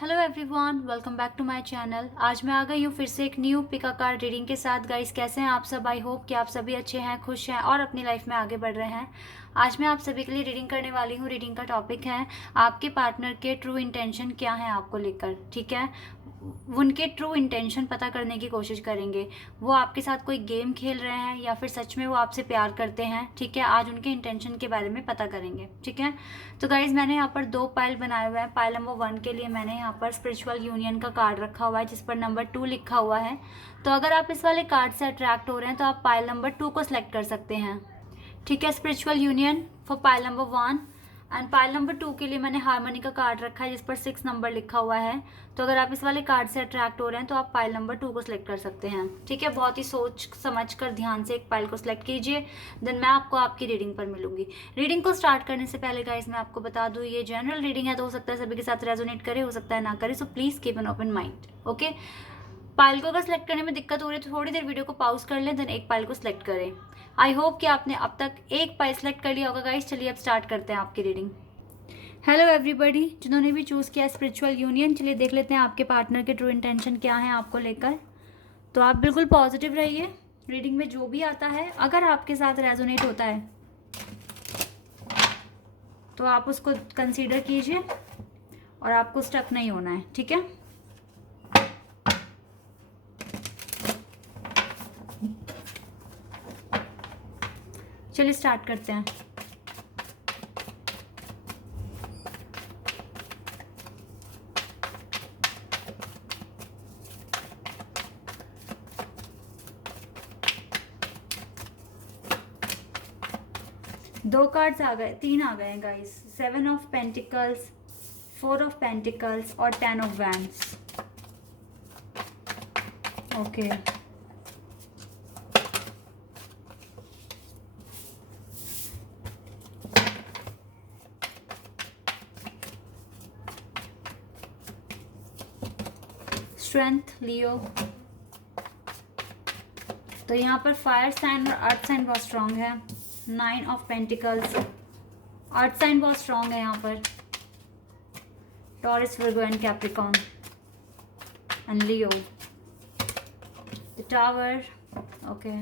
Hello everyone, welcome back to my channel. आज मैं आ गई हूँ फिर से एक न्यू पिका कार्ड रीडिंग के साथ। गाइस, कैसे हैं आप सब? आई होप कि आप सभी अच्छे हैं, खुश हैं और अपनी लाइफ में आगे बढ़ रहे हैं। आज मैं आप सभी के लिए रीडिंग करने वाली हूँ। रीडिंग का टॉपिक है आपके पार्टनर के ट्रू इंटेंशन क्या है आपको लेकर। ठीक है, उनके ट्रू इंटेंशन पता करने की कोशिश करेंगे। वो आपके साथ कोई गेम खेल रहे हैं या फिर सच में वो आपसे प्यार करते हैं। ठीक है, आज उनके इंटेंशन के बारे में पता करेंगे। ठीक है, तो गाइज मैंने यहाँ पर 2 पाइल बनाए हुए हैं। पाइल नंबर 1 के लिए मैंने यहाँ पर स्पिरिचुअल यूनियन का कार्ड रखा हुआ है जिस पर नंबर 2 लिखा हुआ है। तो अगर आप इस वाले कार्ड से अट्रैक्ट हो रहे हैं तो आप पाइल नंबर 2 को सिलेक्ट कर सकते हैं। ठीक है, spiritual union for pile number 1। And pile number 2 के लिए मैंने हार्मनी का कार्ड रखा है जिस पर 6 नंबर लिखा हुआ है। तो अगर आप इस वाले कार्ड से अट्रैक्ट हो रहे हैं तो आप पाइल नंबर 2 को सिलेक्ट कर सकते हैं। ठीक है, बहुत ही सोच समझ कर ध्यान से एक पाइल को सिलेक्ट कीजिए। देन मैं आपको आपकी रीडिंग पर मिलूंगी। रीडिंग को स्टार्ट करने से पहले गाइस मैं आपको बता दूं, ये जनरल रीडिंग है तो हो सकता है सभी के साथ रेजोनेट करे, हो सकता है ना करे। So please keep an open mind. Okay, pile को अगर सिलेक्ट करने में दिक्कत हो रही है तो थोड़ी देर वीडियो को पॉज कर लें, देन एक पाइल को सिलेक्ट करें। आई होप कि आपने अब तक एक पाइल सिलेक्ट कर लिया होगा। गाइस चलिए अब स्टार्ट करते हैं आपकी रीडिंग। हेलो एवरीबॉडी, जिन्होंने भी चूज़ किया स्पिरिचुअल यूनियन, चलिए देख लेते हैं आपके पार्टनर के ट्रू इंटेंशन क्या है आपको लेकर। तो आप बिल्कुल पॉजिटिव रहिए। रीडिंग में जो भी आता है अगर आपके साथ रेजोनेट होता है तो आप उसको कंसीडर कीजिए और आपको स्टक नहीं होना है। ठीक है, चलिए स्टार्ट करते हैं। दो कार्ड्स आ गए, 3 आ गए हैं guys. 7 of pentacles, 4 of pentacles और 10 ऑफ वैंड्स। ओके, स्ट्रेंथ लियो। तो यहाँ पर फायर साइन और अर्थ साइन बहुत स्ट्रांग है। 9 ऑफ पेंटिकल्स, अर्थ साइन बहुत स्ट्रांग है यहाँ पर। Taurus, Virgo and Capricorn and Leo. The tower. Okay,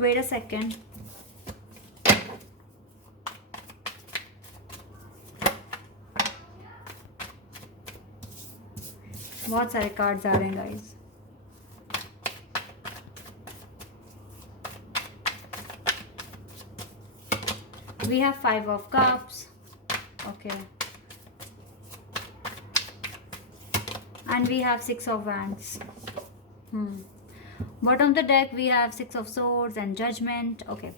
wait a second. बहुत सारे कार्ड्स आ रहे हैं guys. We have 5 of cups. Okay, and we have 6 of wands. Bottom of the deck we have 6 of swords and judgment. Okay,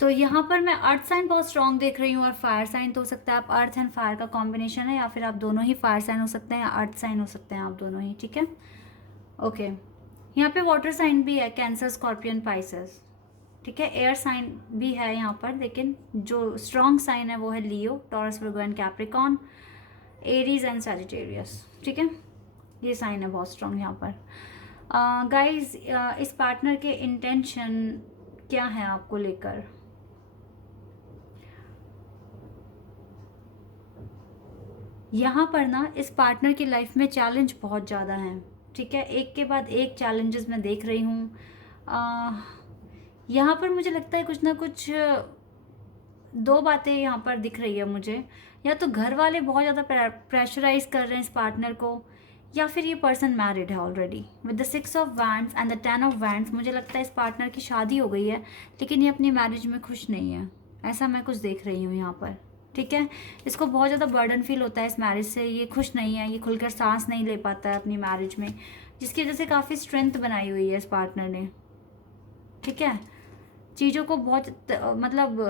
तो यहाँ पर मैं अर्थ sign बहुत स्ट्रॉन्ग देख रही हूँ और फायर साइन। तो हो सकता है आप अर्थ एंड फायर का कॉम्बिनेशन है या फिर आप दोनों ही फायर साइन हो सकते हैं या अर्थ साइन हो सकते हैं आप दोनों ही। ठीक है, ओके, यहाँ पे वाटर साइन भी है, कैंसर, स्कॉर्पियन, पाइसेस। ठीक है, एयर साइन भी है यहाँ पर, लेकिन जो स्ट्रॉन्ग साइन है वो है Leo, Taurus, Virgo and Capricorn, Aries and Sagittarius. ठीक है, ये साइन है बहुत स्ट्रॉन्ग यहाँ पर। गाइस, इस पार्टनर के इंटेंशन क्या है आपको लेकर? यहाँ पर ना इस पार्टनर की लाइफ में चैलेंज बहुत ज़्यादा हैं। ठीक है, एक के बाद एक चैलेंजेस मैं देख रही हूँ। यहाँ पर मुझे लगता है कुछ ना कुछ 2 बातें यहाँ पर दिख रही है मुझे। या तो घर वाले बहुत ज़्यादा प्रेशराइज कर रहे हैं इस पार्टनर को, या फिर ये पर्सन मैरिड है already. With the 6 of wands and the 10 of wands मुझे लगता है इस पार्टनर की शादी हो गई है लेकिन ये अपनी मैरिज में खुश नहीं है। ऐसा मैं कुछ देख रही हूँ यहाँ पर। ठीक है, इसको बहुत ज़्यादा बर्डन फील होता है इस मैरिज से। ये खुश नहीं है, ये खुलकर सांस नहीं ले पाता है अपनी मैरिज में, जिसकी वजह से काफ़ी स्ट्रेंथ बनाई हुई है इस पार्टनर ने। ठीक है, चीज़ों को बहुत मतलब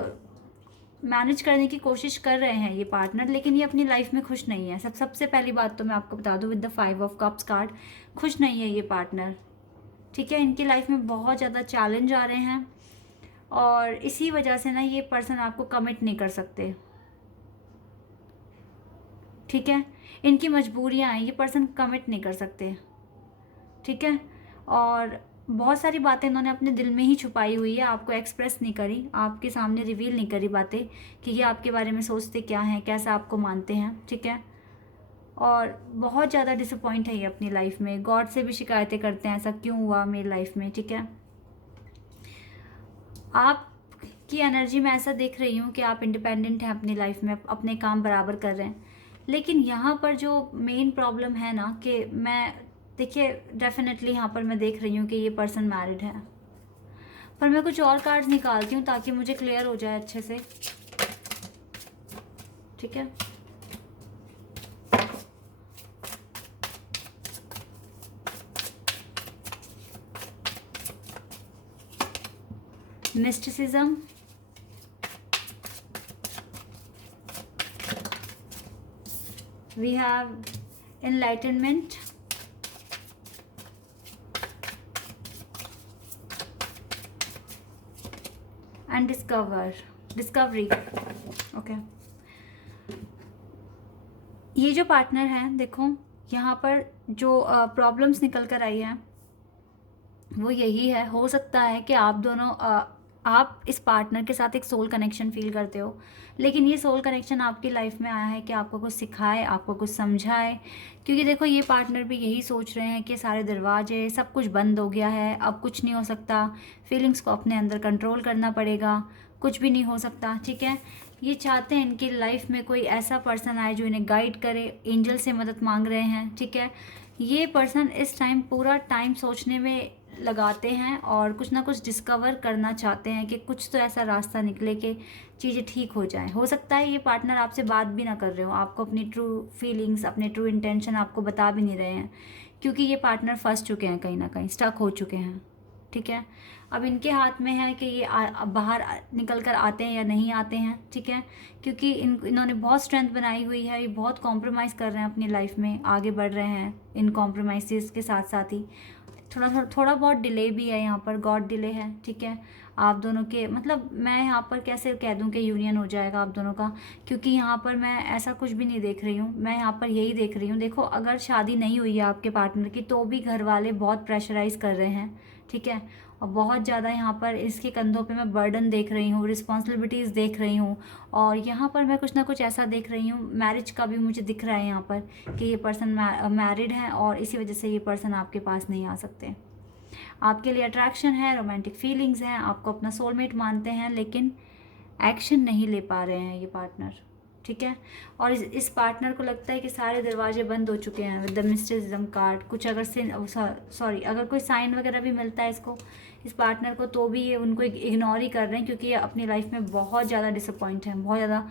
मैनेज करने की कोशिश कर रहे हैं ये पार्टनर, लेकिन ये अपनी लाइफ में खुश नहीं है। सबसे पहली बात तो मैं आपको बता दूं, with the 5 of cups card, खुश नहीं है ये पार्टनर। ठीक है, इनकी लाइफ में बहुत ज़्यादा चैलेंज आ रहे हैं और इसी वजह से ना ये पर्सन आपको कमिट नहीं कर सकते। ठीक है, इनकी मजबूरियां हैं, ये पर्सन कमिट नहीं कर सकते। ठीक है, और बहुत सारी बातें इन्होंने अपने दिल में ही छुपाई हुई है, आपको एक्सप्रेस नहीं करी, आपके सामने रिवील नहीं करी बातें कि ये आपके बारे में सोचते क्या हैं, कैसा आपको मानते हैं, ठीक है। और बहुत ज़्यादा डिसअपॉइंट है ये अपनी लाइफ में, गॉड से भी शिकायतें करते हैं ऐसा क्यों हुआ मेरी लाइफ में, ठीक है। आपकी एनर्जी में ऐसा देख रही हूँ कि आप इंडिपेंडेंट हैं अपनी लाइफ में, अपने काम बराबर कर रहे हैं। लेकिन यहाँ पर जो मेन प्रॉब्लम है ना कि मैं, देखिए डेफिनेटली यहाँ पर मैं देख रही हूँ कि ये पर्सन मैरिड है, पर मैं कुछ और कार्ड्स निकालती हूँ ताकि मुझे क्लियर हो जाए अच्छे से, ठीक है। Mysticism, we have enlightenment, and discovery, okay. ये जो पार्टनर है, देखो यहाँ पर जो प्रॉब्लम्स निकल कर आई है वो यही है। हो सकता है कि आप दोनों आप इस पार्टनर के साथ एक सोल कनेक्शन फील करते हो, लेकिन ये सोल कनेक्शन आपकी लाइफ में आया है कि आपको कुछ सिखाए, आपको कुछ समझाए। क्योंकि देखो ये पार्टनर भी यही सोच रहे हैं कि सारे दरवाजे सब कुछ बंद हो गया है, अब कुछ नहीं हो सकता, फीलिंग्स को अपने अंदर कंट्रोल करना पड़ेगा, कुछ भी नहीं हो सकता, ठीक है। ये चाहते हैं इनकी लाइफ में कोई ऐसा पर्सन आए जो इन्हें गाइड करे, एंजल से मदद मांग रहे हैं, ठीक है। ये पर्सन इस टाइम पूरा टाइम सोचने में लगाते हैं और कुछ ना कुछ डिस्कवर करना चाहते हैं कि कुछ तो ऐसा रास्ता निकले कि चीज़ें ठीक हो जाएं। हो सकता है ये पार्टनर आपसे बात भी ना कर रहे हो, आपको अपनी ट्रू फीलिंग्स, अपने ट्रू इंटेंशन आपको बता भी नहीं रहे हैं, क्योंकि ये पार्टनर फंस चुके हैं, कहीं ना कहीं स्टक हो चुके हैं, ठीक है। अब इनके हाथ में है कि ये बाहर निकल कर आते हैं या नहीं आते हैं, ठीक है। क्योंकि इन्होंने बहुत स्ट्रेंथ बनाई हुई है, ये बहुत कॉम्प्रोमाइज़ कर रहे हैं अपनी लाइफ में, आगे बढ़ रहे हैं इन कॉम्प्रोमाइज़ के साथ साथ ही थोड़ा बहुत डिले भी है यहाँ पर, गॉड डिले है, ठीक है। आप दोनों के मतलब मैं यहाँ पर कैसे कह दूँ कि यूनियन हो जाएगा आप दोनों का, क्योंकि यहाँ पर मैं ऐसा कुछ भी नहीं देख रही हूँ, मैं यहाँ पर यही देख रही हूँ। देखो अगर शादी नहीं हुई है आपके पार्टनर की तो भी घर वाले बहुत प्रेशराइज़ कर रहे हैं, ठीक है। और बहुत ज़्यादा यहाँ पर इसके कंधों पे मैं बर्डन देख रही हूँ, रिस्पॉन्सिबिलिटीज़ देख रही हूँ। और यहाँ पर मैं कुछ ना कुछ ऐसा देख रही हूँ, मैरिज का भी मुझे दिख रहा है यहाँ पर कि ये पर्सन मैरिड है और इसी वजह से ये पर्सन आपके पास नहीं आ सकते। आपके लिए अट्रैक्शन है, रोमांटिक फीलिंग्स हैं, आपको अपना सोलमेट मानते हैं, लेकिन एक्शन नहीं ले पा रहे हैं ये पार्टनर, ठीक है। और इस पार्टनर को लगता है कि सारे दरवाजे बंद हो चुके हैं विद द मिस्टिसिज्म कार्ड। कुछ अगर अगर कोई साइन वगैरह भी मिलता है इस पार्टनर को तो भी ये उनको इग्नोर ही कर रहे हैं, क्योंकि ये अपनी लाइफ में बहुत ज़्यादा डिसअपॉइंट हैं, बहुत ज़्यादा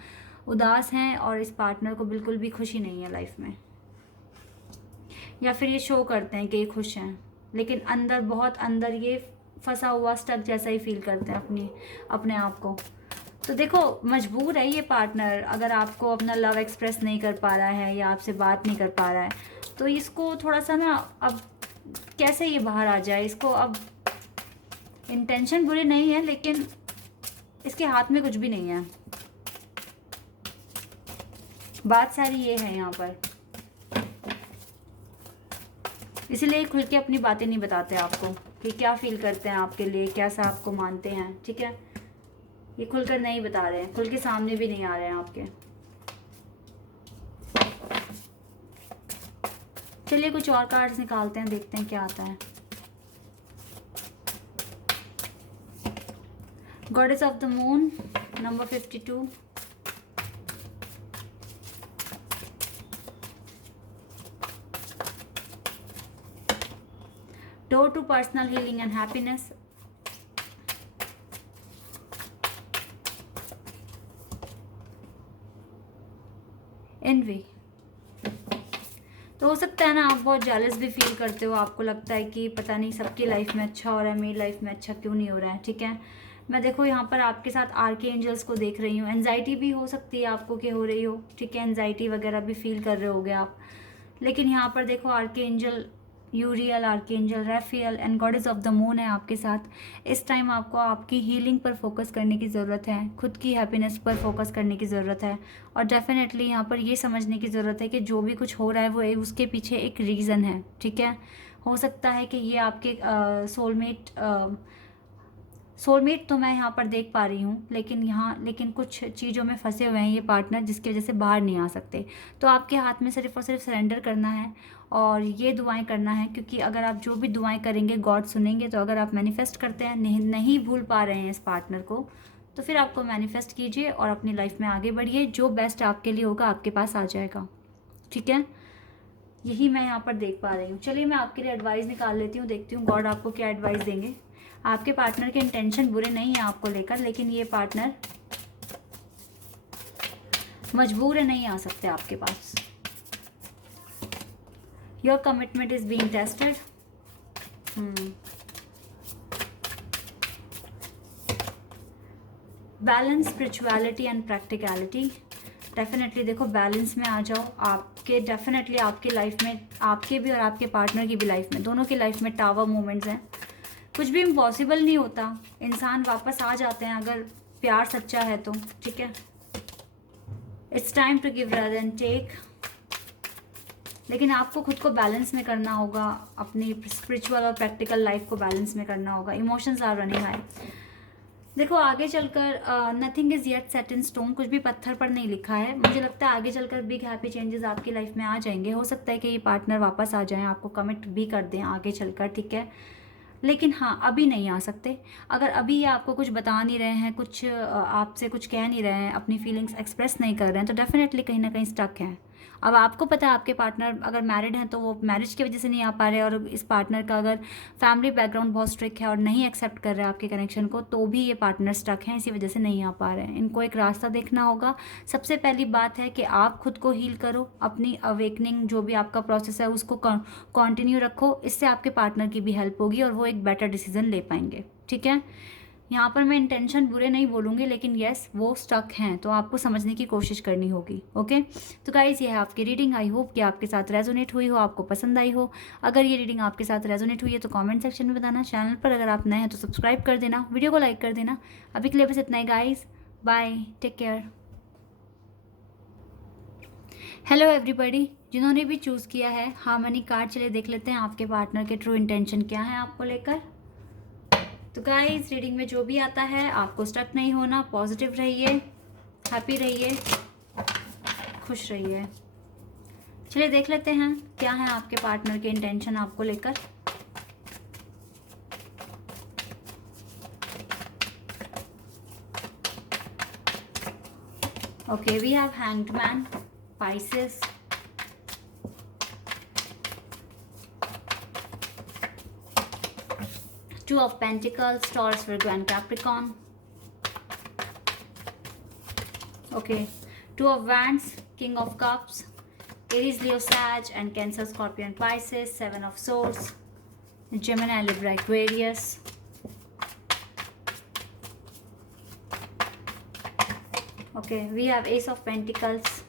उदास हैं और इस पार्टनर को बिल्कुल भी खुशी नहीं है लाइफ में। या फिर ये शो करते हैं कि ये खुश हैं, लेकिन अंदर बहुत अंदर ये फंसा हुआ स्टक जैसा ही फील करते हैं अपने आप को। तो देखो मजबूर है ये पार्टनर, अगर आपको अपना लव एक्सप्रेस नहीं कर पा रहा है या आपसे बात नहीं कर पा रहा है तो इसको थोड़ा सा ना, अब कैसे ये बाहर आ जाए। इसको अब इंटेंशन बुरी नहीं है, लेकिन इसके हाथ में कुछ भी नहीं है। बात सारी ये है यहाँ पर, इसीलिए खुल के अपनी बातें नहीं बताते आपको कि क्या फील करते हैं आपके लिए, कैसा आपको मानते हैं, ठीक है। ये खुलकर नहीं बता रहे हैं, खुल के सामने भी नहीं आ रहे हैं आपके। चलिए कुछ और कार्ड्स निकालते हैं, देखते हैं क्या आता है। Goddess of the moon number 52, door to personal healing and happiness, envy. तो हो सकता है ना आप बहुत जेलस भी फील करते हो, आपको लगता है कि पता नहीं सबकी लाइफ में अच्छा हो रहा है, मेरी लाइफ में अच्छा क्यों नहीं हो रहा है, ठीक है। मैं देखो यहाँ पर आपके साथ आर्कएंजल्स को देख रही हूँ। एंजाइटी भी हो सकती है आपको कि हो रही हो, ठीक है, एंजाइटी वगैरह भी फील कर रहे होगे आप। लेकिन यहाँ पर देखो archangel Uriel, archangel Raphael and goddess of the moon है आपके साथ। इस टाइम आपको आपकी हीलिंग पर फोकस करने की ज़रूरत है, खुद की हैप्पीनेस पर फोकस करने की ज़रूरत है। और डेफिनेटली यहाँ पर ये समझने की ज़रूरत है कि जो भी कुछ हो रहा है वो उसके पीछे एक रीज़न है, ठीक है। हो सकता है कि ये आपके सोलमेट तो मैं यहाँ पर देख पा रही हूँ, लेकिन कुछ चीज़ों में फंसे हुए हैं ये पार्टनर, जिसकी वजह से बाहर नहीं आ सकते। तो आपके हाथ में सिर्फ और सिर्फ सरेंडर करना है और ये दुआएं करना है, क्योंकि अगर आप जो भी दुआएं करेंगे गॉड सुनेंगे। तो अगर आप मैनिफेस्ट करते हैं, नहीं भूल पा रहे हैं इस पार्टनर को, तो फिर आपको मैनिफेस्ट कीजिए और अपनी लाइफ में आगे बढ़िए। जो बेस्ट आपके लिए होगा आपके पास आ जाएगा, ठीक है। यही मैं यहाँ पर देख पा रही हूँ। चलिए मैं आपके लिए एडवाइस निकाल लेती हूँ, देखती हूँ गॉड आपको क्या एडवाइस देंगे। आपके पार्टनर के इंटेंशन बुरे नहीं है आपको लेकर, लेकिन ये पार्टनर मजबूर है, नहीं आ सकते आपके पास। Your commitment is being tested. Balance, spirituality and practicality. Definitely देखो बैलेंस में आ जाओ। आपके डेफिनेटली आपके लाइफ में, आपके भी और आपके पार्टनर की भी लाइफ में, दोनों की लाइफ में टावर मोमेंट्स हैं। कुछ भी इम्पॉसिबल नहीं होता, इंसान वापस आ जाते हैं अगर प्यार सच्चा है तो, ठीक है। It's time to give rather than take. लेकिन आपको खुद को बैलेंस में करना होगा, अपनी स्पिरिचुअल और प्रैक्टिकल लाइफ को बैलेंस में करना होगा। Emotions are running high. देखो आगे चलकर nothing is yet set in stone, कुछ भी पत्थर पर नहीं लिखा है। मुझे लगता है आगे चलकर बिग हैप्पी चेंजेस आपकी लाइफ में आ जाएंगे। हो सकता है कि ये पार्टनर वापस आ जाएं, आपको कमिट भी कर दें आगे चलकर, ठीक है। लेकिन हाँ, अभी नहीं आ सकते। अगर अभी ये आपको कुछ बता नहीं रहे हैं, कुछ आपसे कुछ कह नहीं रहे हैं, अपनी फीलिंग्स एक्सप्रेस नहीं कर रहे हैं, तो डेफिनेटली कहीं ना कहीं स्टक हैं। अब आपको पता है आपके पार्टनर अगर मैरिड हैं तो वो मैरिज की वजह से नहीं आ पा रहे, और इस पार्टनर का अगर फैमिली बैकग्राउंड बहुत स्ट्रिक्ट है और नहीं एक्सेप्ट कर रहे हैं आपके कनेक्शन को, तो भी ये पार्टनर स्टक हैं, इसी वजह से नहीं आ पा रहे हैं। इनको एक रास्ता देखना होगा। सबसे पहली बात है कि आप खुद को हील करो, अपनी अवेकनिंग जो भी आपका प्रोसेस है उसको कंटिन्यू रखो। इससे आपके पार्टनर की भी हेल्प होगी और वो एक बेटर डिसीजन ले पाएंगे, ठीक है। यहाँ पर मैं इंटेंशन बुरे नहीं बोलूँगी, लेकिन यस वो स्टक हैं, तो आपको समझने की कोशिश करनी होगी, ओके। तो गाइस ये है आपकी रीडिंग। आई होप कि आपके साथ रेजोनेट हुई हो, आपको पसंद आई हो। अगर ये रीडिंग आपके साथ रेजोनेट हुई है तो कमेंट सेक्शन में बताना। चैनल पर अगर आप नए हैं तो सब्सक्राइब कर देना, वीडियो को लाइक कर देना। अभी के लिए बस इतना ही guys, bye, take care. Hello everybody, जिन्होंने भी चूज़ किया है हार्मनी कार्ड, चलिए देख लेते हैं आपके पार्टनर के ट्रू इंटेंशन क्या है आपको लेकर। तो गाइस रीडिंग में जो भी आता है आपको स्टक नहीं होना, पॉजिटिव रहिए, हैप्पी रहिए, खुश रहिए। चलिए देख लेते हैं क्या है आपके पार्टनर के इंटेंशन आपको लेकर। Okay, we have hanged man, Pisces, Two of Pentacles, Taurus, Virgo and Capricorn. Okay, Two of Wands, King of Cups, Aries, Leo, Sag and Cancer, Scorpio and Pisces. Seven of Swords, Gemini, Libra, Aquarius. Okay, we have Ace of Pentacles,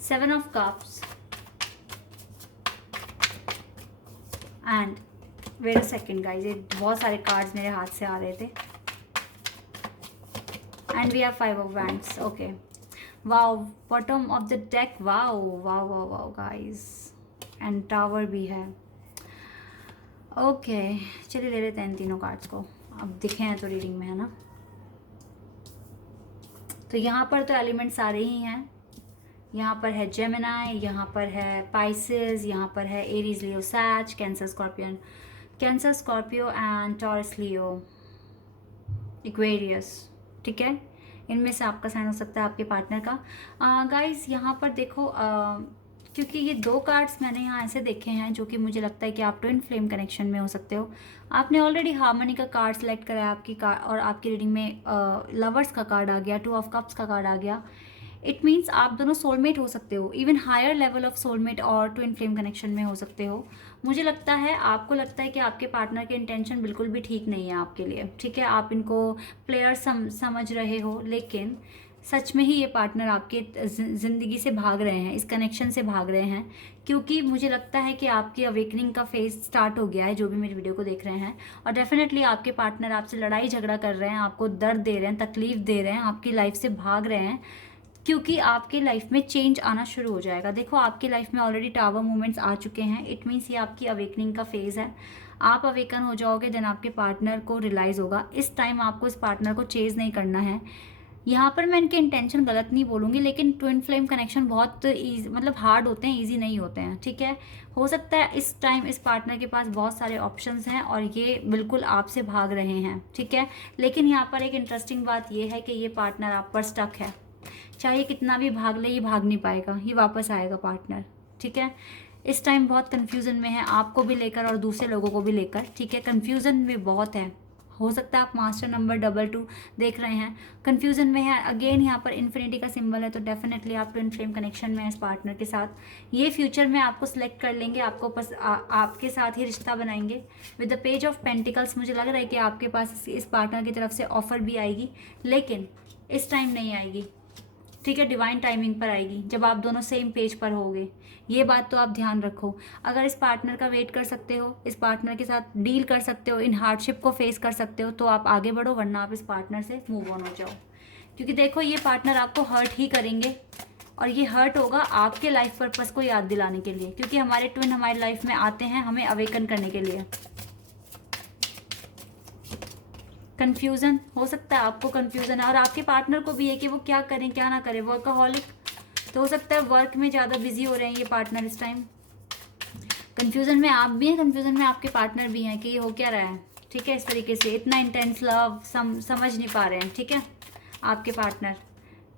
Seven of Cups and wait a second guys, ये बहुत सारे cards मेरे हाथ से आ रहे थे। And we have five of wands. Okay, wow, bottom of the deck, wow wow wow wow guys, and tower भी है। ओके चलिए ले लेते हैं इन तीनों कार्ड्स को, अब दिखे हैं तो रीडिंग में, है ना। तो यहाँ पर तो एलिमेंट्स सारे ही हैं। यहाँ पर है जेमिनाई, यहाँ पर है पाइसेस, यहाँ पर है Aries, Leo, Sag, Cancer, Scorpio and Taurus, Leo, Aquarius, ठीक है। इनमें से आपका साइन हो सकता है आपके पार्टनर का। गाइस यहाँ पर देखो, क्योंकि ये दो कार्ड्स मैंने यहाँ ऐसे देखे हैं जो कि मुझे लगता है कि आप ट्विन फ्लेम कनेक्शन में हो सकते हो। आपने ऑलरेडी हार्मनी का कार्ड सेलेक्ट करा है आपकी कार्ड, और आपकी रीडिंग में लवर्स का कार्ड आ गया, टू ऑफ कप्स का कार्ड आ गया। इट मीन्स आप दोनों सोलमेट हो सकते हो, even higher level of soulmate और ट्विन फ्लेम कनेक्शन में हो सकते हो। मुझे लगता है, आपको लगता है कि आपके पार्टनर के इंटेंशन बिल्कुल भी ठीक नहीं है आपके लिए, ठीक है। आप इनको प्लेयर समझ रहे हो, लेकिन सच में ही ये पार्टनर आपके ज़िंदगी से भाग रहे हैं, इस कनेक्शन से भाग रहे हैं, क्योंकि मुझे लगता है कि आपकी अवेकनिंग का फेज स्टार्ट हो गया है, जो भी मेरी वीडियो को देख रहे हैं। और डेफिनेटली आपके पार्टनर आपसे लड़ाई झगड़ा कर रहे हैं, आपको दर्द दे रहे हैं, तकलीफ दे रहे हैं, आपकी लाइफ से भाग रहे हैं, क्योंकि आपके लाइफ में चेंज आना शुरू हो जाएगा। देखो आपकी लाइफ में ऑलरेडी टावर मूवमेंट्स आ चुके हैं, इट मीन्स ये आपकी अवेकनिंग का फेज़ है। आप अवेकन हो जाओगे, देन आपके पार्टनर को रियलाइज़ होगा। इस टाइम आपको इस पार्टनर को चेज़ नहीं करना है। यहाँ पर मैं इनके इंटेंशन गलत नहीं बोलूँगी, लेकिन ट्विन फ्लेम कनेक्शन बहुत ईजी, मतलब हार्ड होते हैं, ईजी नहीं होते हैं, ठीक है। हो सकता है इस टाइम इस पार्टनर के पास बहुत सारे ऑप्शंस हैं और ये बिल्कुल आपसे भाग रहे हैं, ठीक है। लेकिन यहाँ पर एक इंटरेस्टिंग बात ये है कि ये पार्टनर आप पर स्टक है। चाहे कितना भी भाग ले, ये भाग नहीं पाएगा, ये वापस आएगा पार्टनर, ठीक है। इस टाइम बहुत कन्फ्यूज़न में है, आपको भी लेकर और दूसरे लोगों को भी लेकर, ठीक है। कन्फ्यूज़न भी बहुत है। हो सकता है आप मास्टर नंबर 22 देख रहे हैं, कन्फ्यूज़न में है। अगेन यहाँ पर इन्फिनिटी का सिंबल है, तो डेफिनेटली आप ट्विन फ्लेम कनेक्शन में है इस पार्टनर के साथ। ये फ्यूचर में आपको सिलेक्ट कर लेंगे, आपको आपके साथ ही रिश्ता बनाएंगे। With the page of pentacles मुझे लग रहा है कि आपके पास इस पार्टनर की तरफ से ऑफर भी आएगी, लेकिन इस टाइम नहीं आएगी, ठीक है। डिवाइन टाइमिंग पर आएगी, जब आप दोनों सेम पेज पर होगे। ये बात तो आप ध्यान रखो। अगर इस पार्टनर का वेट कर सकते हो, इस पार्टनर के साथ डील कर सकते हो, इन हार्डशिप को फेस कर सकते हो, तो आप आगे बढ़ो, वरना आप इस पार्टनर से मूव ऑन हो जाओ। क्योंकि देखो ये पार्टनर आपको हर्ट ही करेंगे, और ये हर्ट होगा आपके लाइफ पर्पस को याद दिलाने के लिए, क्योंकि हमारे ट्विन हमारी लाइफ में आते हैं हमें अवेकन करने के लिए। कन्फ्यूज़न हो सकता है, आपको कन्फ्यूज़न है और आपके पार्टनर को भी है कि वो क्या करें क्या ना करें। वर्कaholic, तो हो सकता है वर्क में ज़्यादा बिजी हो रहे हैं ये पार्टनर इस टाइम। कन्फ्यूज़न में आप भी हैं, कन्फ्यूज़न में आपके पार्टनर भी हैं कि ये हो क्या रहा है, ठीक है। इस तरीके से इतना इंटेंस लव समझ नहीं पा रहे हैं, ठीक है, आपके पार्टनर।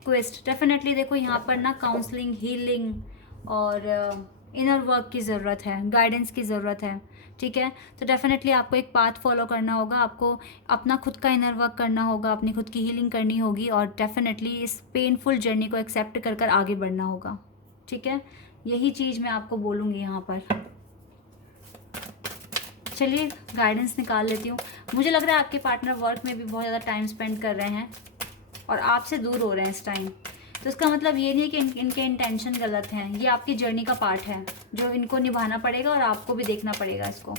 क्वेस्ट डेफिनेटली देखो यहाँ पर ना काउंसलिंग, हीलिंग और इनर वर्क की ज़रूरत है, गाइडेंस की ज़रूरत है, ठीक है। तो डेफिनेटली आपको एक पाथ फॉलो करना होगा, आपको अपना खुद का इनर वर्क करना होगा, अपनी खुद की हीलिंग करनी होगी, और डेफिनेटली इस पेनफुल जर्नी को एक्सेप्ट कर कर आगे बढ़ना होगा, ठीक है। यही चीज़ मैं आपको बोलूँगी यहाँ पर। चलिए गाइडेंस निकाल लेती हूँ। मुझे लग रहा है आपके पार्टनर वर्क में भी बहुत ज़्यादा टाइम स्पेंड कर रहे हैं और आपसे दूर हो रहे हैं इस टाइम। तो इसका मतलब ये नहीं है कि इनके इंटेंशन गलत हैं, ये आपकी जर्नी का पार्ट है जो इनको निभाना पड़ेगा और आपको भी देखना पड़ेगा इसको।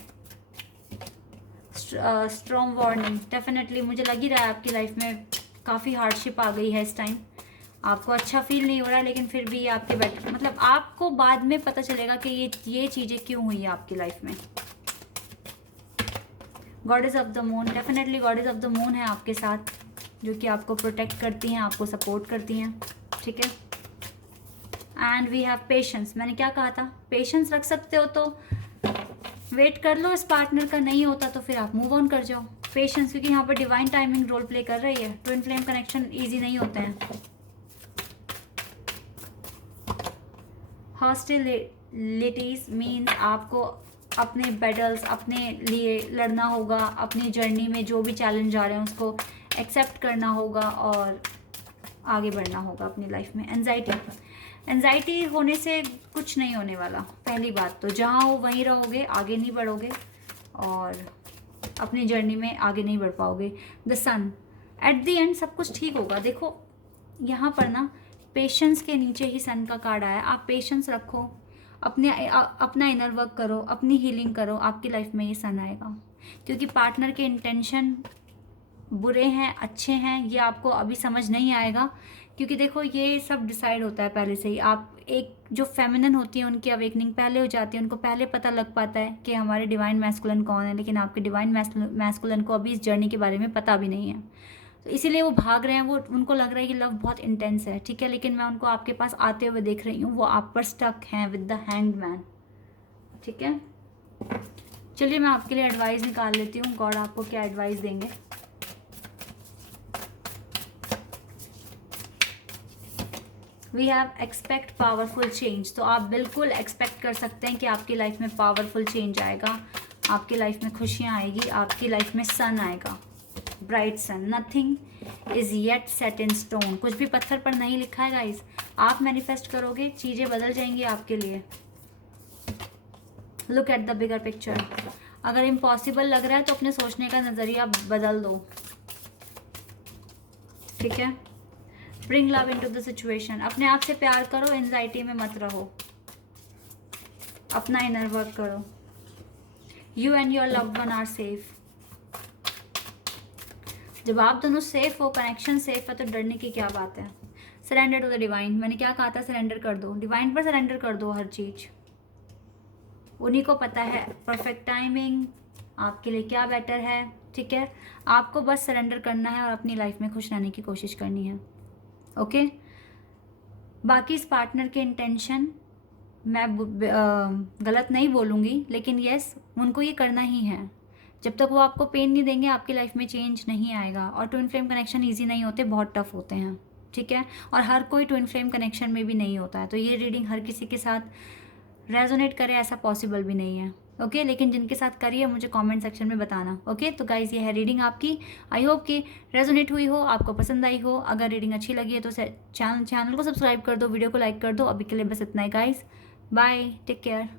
स्ट्रॉन्ग वार्निंग डेफिनेटली मुझे लग ही रहा है आपकी लाइफ में काफ़ी हार्डशिप आ गई है इस टाइम। आपको अच्छा फील नहीं हो रहा है, लेकिन फिर भी आपके बेटर, मतलब आपको बाद में पता चलेगा कि ये चीज़ें क्यों हुई है आपकी लाइफ में। Goddess of the moon, definitely goddess of the moon है आपके साथ, जो कि आपको प्रोटेक्ट करती हैं, आपको सपोर्ट करती हैं, ठीक है। एंड वी हैव पेशेंस, मैंने क्या कहा था, पेशेंस रख सकते हो तो वेट कर लो, इस पार्टनर का नहीं होता तो फिर आप मूव ऑन कर जाओ। पेशेंस, क्योंकि यहाँ पर डिवाइन टाइमिंग रोल प्ले कर रही है। ट्विन फ्लेम कनेक्शन ईजी नहीं होते हैं। हॉस्टिलिटीज मीन्स आपको अपने बैटल्स अपने लिए लड़ना होगा, अपनी जर्नी में जो भी चैलेंज आ रहे हैं उसको एक्सेप्ट करना होगा और आगे बढ़ना होगा अपनी लाइफ में। एंजाइटी होने से कुछ नहीं होने वाला। पहली बात तो जहाँ हो वहीं रहोगे, आगे नहीं बढ़ोगे और अपनी जर्नी में आगे नहीं बढ़ पाओगे। The sun, at the end सब कुछ ठीक होगा। देखो यहाँ पर ना पेशेंस के नीचे ही सन का कार्ड आया। आप पेशेंस रखो, अपना इनर वर्क करो, अपनी हीलिंग करो, आपकी लाइफ में ये सन आएगा। क्योंकि पार्टनर के इंटेंशन बुरे हैं अच्छे हैं ये आपको अभी समझ नहीं आएगा, क्योंकि देखो ये सब डिसाइड होता है पहले से ही। आप एक जो फेमिनिन होती है उनकी अवेकनिंग पहले हो जाती है, उनको पहले पता लग पाता है कि हमारे डिवाइन मैस्कुलिन कौन है, लेकिन आपके डिवाइन मैस्कुलिन को अभी इस जर्नी के बारे में पता भी नहीं है। तो इसीलिए वो भाग रहे हैं, वो उनको लग रहा है कि लव बहुत इंटेंस है, ठीक है। लेकिन मैं उनको आपके पास आते हुए देख रही हूँ, वो आप पर स्टक हैं विद द हैंग्ड मैन, ठीक है। चलिए मैं आपके लिए एडवाइस निकाल लेती हूँ, गॉड आपको क्या एडवाइस देंगे। We have expect powerful change, तो आप बिल्कुल एक्सपेक्ट कर सकते हैं कि आपकी लाइफ में पावरफुल चेंज आएगा, आपकी लाइफ में खुशियाँ आएगी, आपकी लाइफ में सन आएगा, bright sun. Nothing is yet set in stone, कुछ भी पत्थर पर नहीं लिखा है गाइस। आप मैनिफेस्ट करोगे, चीज़ें बदल जाएंगी आपके लिए। Look at the bigger picture. अगर इम्पॉसिबल लग रहा है तो अपने सोचने का नज़रिया बदल दो, ठीक है। Bring love into the situation, अपने आप से प्यार करो, एंजाइटी में मत रहो, अपना इनर वर्क करो। You and your loved one are safe. जब आप दोनों सेफ हो, कनेक्शन सेफ है, तो डरने की क्या बात है। Surrender to the divine. मैंने क्या कहा था? सरेंडर कर दो, डिवाइन पर सरेंडर कर दो हर चीज़। उन्हीं को पता है परफेक्ट टाइमिंग आपके लिए क्या बेटर है, ठीक है। आपको बस सरेंडर करना है और अपनी लाइफ में खुश रहने की कोशिश करनी है, ओके। बाकी इस पार्टनर के इंटेंशन मैं गलत नहीं बोलूँगी, लेकिन यस, उनको ये करना ही है। जब तक वो आपको पेन नहीं देंगे आपकी लाइफ में चेंज नहीं आएगा। और ट्विन फ्लेम कनेक्शन ईजी नहीं होते, बहुत टफ होते हैं, ठीक है। और हर कोई ट्विन फ्लेम कनेक्शन में भी नहीं होता है, तो ये रीडिंग हर किसी के साथ रेजोनेट करे ऐसा पॉसिबल भी नहीं है, ओके। लेकिन जिनके साथ करिए मुझे कमेंट सेक्शन में बताना, ओके। तो गाइज ये है रीडिंग आपकी। आई होप कि रेजोनेट हुई हो, आपको पसंद आई हो। अगर रीडिंग अच्छी लगी है तो चैनल को सब्सक्राइब कर दो, वीडियो को लाइक कर दो। अभी के लिए बस इतना ही गाइज, बाय, टेक केयर।